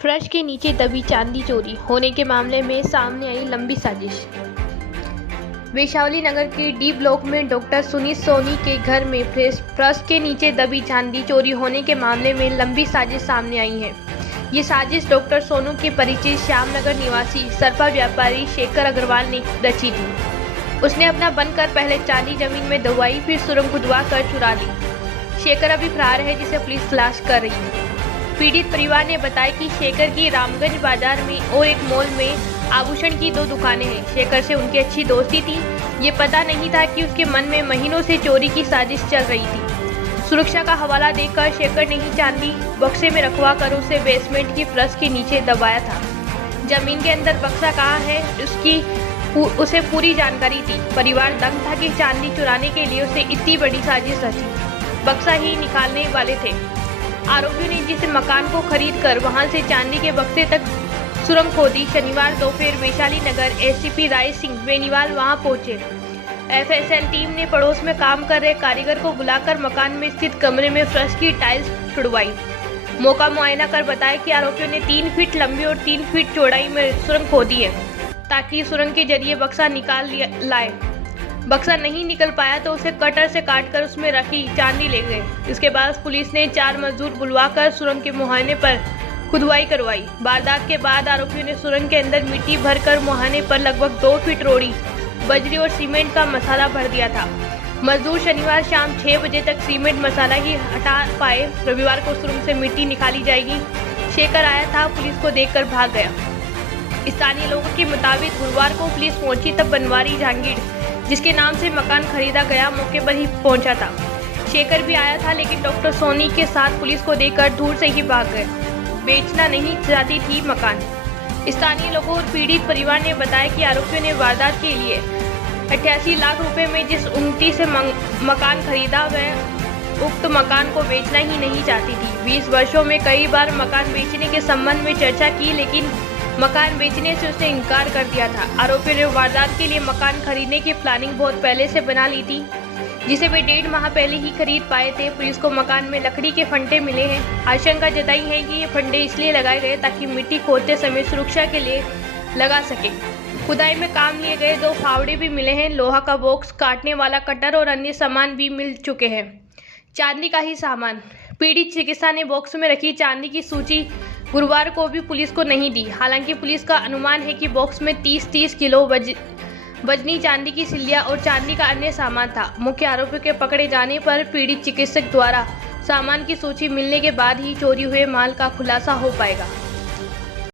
फर्श के नीचे दबी चांदी चोरी होने के मामले में सामने आई लंबी साजिश। वैशाली नगर के डी ब्लॉक में डॉक्टर सुनीत सोनी के घर में फर्श के नीचे दबी चांदी चोरी होने के मामले में लंबी साजिश सामने आई है। ये साजिश डॉक्टर सोनू के परिचित श्यामनगर निवासी सरपा व्यापारी शेखर अग्रवाल ने रची थी। उसने अपना बनकर पहले चांदी जमीन में दबाई, फिर सुरंग खुदवा कर चुरा ली। शेखर अभी फरार है, जिसे पुलिस तलाश कर रही है। पीड़ित परिवार ने बताया कि शेखर की रामगंज बाजार में और एक मॉल में आभूषण की 2 दुकानें हैं। शेखर से उनकी अच्छी दोस्ती थी। ये पता नहीं था कि उसके मन में महीनों से चोरी की साजिश चल रही थी। सुरक्षा का हवाला देकर शेखर ने ही चांदी बक्से में रखवा कर उसे बेसमेंट की फर्श के नीचे दबाया था। जमीन के अंदर बक्सा कहाँ है उसे पूरी जानकारी थी। परिवार दंग था कि चांदी चुराने के लिए उसे इतनी बड़ी साजिश रची। बक्सा ही निकालने वाले थे। आरोपियों ने जिस मकान को खरीद कर वहां से चांदी के बक्से तक सुरंग खोदी। शनिवार दोपहर वैशाली नगर एससीपी राय सिंह बेनीवाल वहां पहुंचे। एफएसएल टीम ने पड़ोस में काम कर रहे कारीगर को बुलाकर मकान में स्थित कमरे में फर्श की टाइल्स छुड़वाई। मौका मुआयना कर बताया कि आरोपियों ने 3 फीट लंबी और 3 फीट चौड़ाई में सुरंग खोदी है, ताकि सुरंग के जरिए बक्सा निकाल लाए। बक्सा नहीं निकल पाया तो उसे कटर से काटकर उसमें रखी चांदी ले गए। इसके बाद पुलिस ने 4 मजदूर बुलवाकर सुरंग के मुहाने पर खुदवाई करवाई। वारदात के बाद आरोपियों ने सुरंग के अंदर मिट्टी भरकर मुहाने पर लगभग 2 फीट रोड़ी, बजरी और सीमेंट का मसाला भर दिया था। मजदूर शनिवार शाम 6 बजे तक सीमेंट मसाला ही हटा पाए। रविवार को सुरंग से मिट्टी निकाली जाएगी। शेखर आया था, पुलिस को देखकर भाग गया। स्थानीय लोगों के मुताबिक गुरुवार को पुलिस पहुंची तब बनवारी जहांगीर, जिसके नाम से मकान खरीदा गया, मौके पर ही पहुंचा था। शेखर भी आया था, लेकिन डॉक्टर सोनी के साथ पुलिस को देखकर दूर से ही भाग गए। बेचना नहीं चाहती थी मकान। स्थानीय लोगों और पीड़ित परिवार ने बताया कि आरोपियों ने वारदात के लिए 88 लाख रुपए में जिस उन्नति से मकान खरीदा, वह उक्त मकान को बेचना ही नहीं चाहती थी। 20 वर्षों में कई बार मकान बेचने के संबंध में चर्चा की, लेकिन मकान बेचने से उसने इनकार कर दिया था। आरोपियों ने वारदात के लिए मकान खरीदने की प्लानिंग बहुत पहले से बना ली थी, जिसे वे 1.5 माह पहले ही खरीद पाए थे। पुलिस को मकान में लकड़ी के फंटे मिले हैं। आशंका जताई है कि ये फंडे इसलिए लगाए गए ताकि मिट्टी खोदते समय सुरक्षा के लिए लगा सके। खुदाई में काम लिए गए 2 फावड़े भी मिले हैं। लोहा का बॉक्स, काटने वाला कटर और अन्य सामान भी मिल चुके हैं। चांदी का ही सामान। पीड़ित चिकित्सा ने बॉक्स में रखी चांदी की सूची गुरुवार को भी पुलिस को नहीं दी। हालांकि पुलिस का अनुमान है कि बॉक्स में 30 किलो वजनी चांदी की सिल्लियां और चांदी का अन्य सामान था। मुख्य आरोपियों के पकड़े जाने पर पीड़ित चिकित्सक द्वारा सामान की सूची मिलने के बाद ही चोरी हुए माल का खुलासा हो पाएगा।